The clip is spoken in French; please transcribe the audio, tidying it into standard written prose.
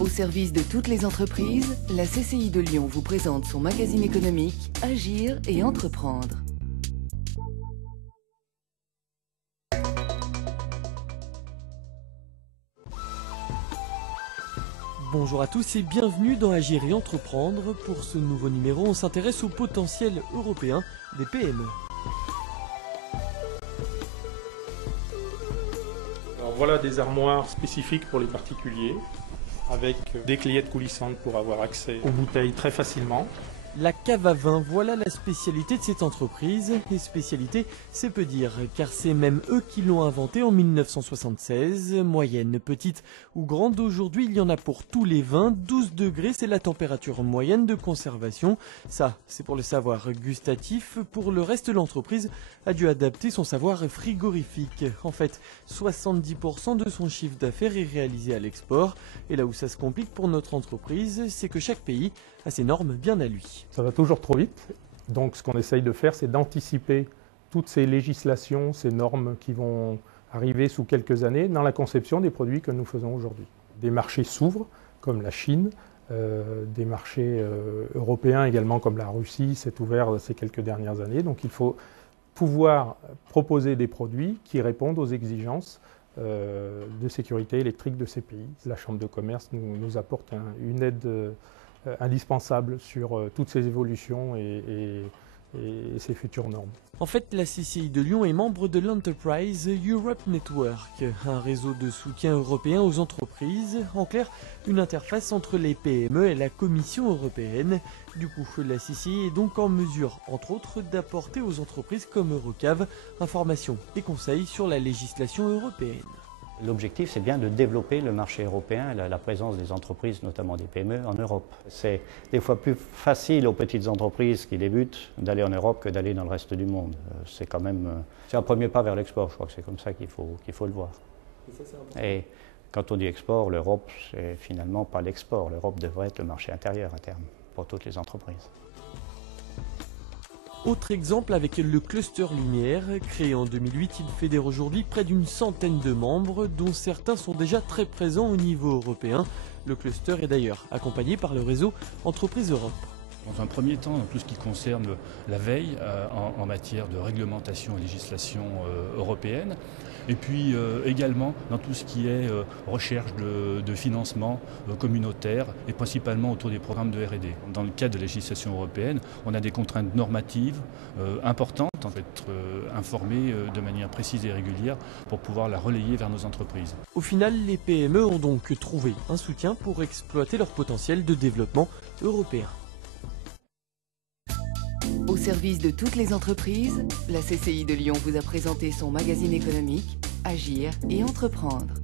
Au service de toutes les entreprises, la CCI de Lyon vous présente son magazine économique Agir et entreprendre. Bonjour à tous et bienvenue dans Agir et entreprendre. Pour ce nouveau numéro, on s'intéresse au potentiel européen des PME. Alors voilà des armoires spécifiques pour les particuliers, avec des cleillettes coulissantes pour avoir accès aux bouteilles très facilement. La cave à vin, voilà la spécialité de cette entreprise. Et spécialité, c'est peu dire, car c'est même eux qui l'ont inventé en 1976. Moyenne, petite ou grande, aujourd'hui il y en a pour tous les vins. 12 degrés, c'est la température moyenne de conservation. Ça, c'est pour le savoir gustatif. Pour le reste, l'entreprise a dû adapter son savoir frigorifique. En fait, 70% de son chiffre d'affaires est réalisé à l'export. Et là où ça se complique pour notre entreprise, c'est que chaque pays a ses normes bien à lui. Ça va toujours trop vite, donc ce qu'on essaye de faire, c'est d'anticiper toutes ces législations, ces normes qui vont arriver sous quelques années dans la conception des produits que nous faisons aujourd'hui. Des marchés s'ouvrent, comme la Chine, des marchés européens également, comme la Russie, s'est ouvert ces quelques dernières années. Donc il faut pouvoir proposer des produits qui répondent aux exigences de sécurité électrique de ces pays. La Chambre de commerce nous apporte une aide indispensable sur toutes ces évolutions et ces futures normes. En fait, la CCI de Lyon est membre de l'Enterprise Europe Network, un réseau de soutien européen aux entreprises. En clair, une interface entre les PME et la Commission européenne. Du coup, la CCI est donc en mesure, entre autres, d'apporter aux entreprises comme Eurocave informations et conseils sur la législation européenne. L'objectif, c'est bien de développer le marché européen, la présence des entreprises, notamment des PME, en Europe. C'est des fois plus facile aux petites entreprises qui débutent d'aller en Europe que d'aller dans le reste du monde. C'est quand même un premier pas vers l'export, je crois que c'est comme ça qu'il faut le voir. Et quand on dit export, l'Europe, c'est finalement pas l'export. L'Europe devrait être le marché intérieur à terme pour toutes les entreprises. Autre exemple avec le Cluster Lumière, créé en 2008, il fédère aujourd'hui près d'une centaine de membres, dont certains sont déjà très présents au niveau européen. Le cluster est d'ailleurs accompagné par le réseau Entreprises Europe. Dans un premier temps, dans tout ce qui concerne la veille en matière de réglementation et législation européenne, et puis également dans tout ce qui est recherche de financement communautaire et principalement autour des programmes de R&D. Dans le cadre de la législation européenne, on a des contraintes normatives importantes, on peut être informé de manière précise et régulière pour pouvoir la relayer vers nos entreprises. Au final, les PME ont donc trouvé un soutien pour exploiter leur potentiel de développement européen. Au service de toutes les entreprises, la CCI de Lyon vous a présenté son magazine économique Agir et entreprendre.